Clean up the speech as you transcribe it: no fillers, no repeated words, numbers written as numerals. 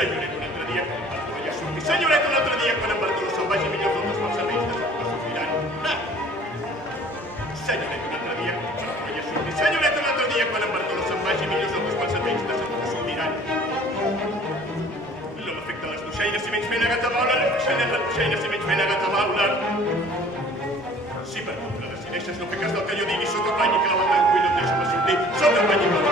Senyoret, un altre dia, quan en Bartolo ja surti. Senyoret, un altre dia, quan en Bartolo se'n vagi, millor que els pensaments de segur que sortiran. Senyoret, un altre dia, quan en Bartolo ja surti. Senyoret, un altre dia, quan en Bartolo se'n vagi, millor que els pensaments de segur que sortiran. No m'afecten les moixeines si menys fent a gata maula, les moixeines si menys fent a gata maula. Si per contra decideixes no fer cas del que jo digui, sota el bany i clavat en cuir no et deixa-me sortir. Sota el bany i clavat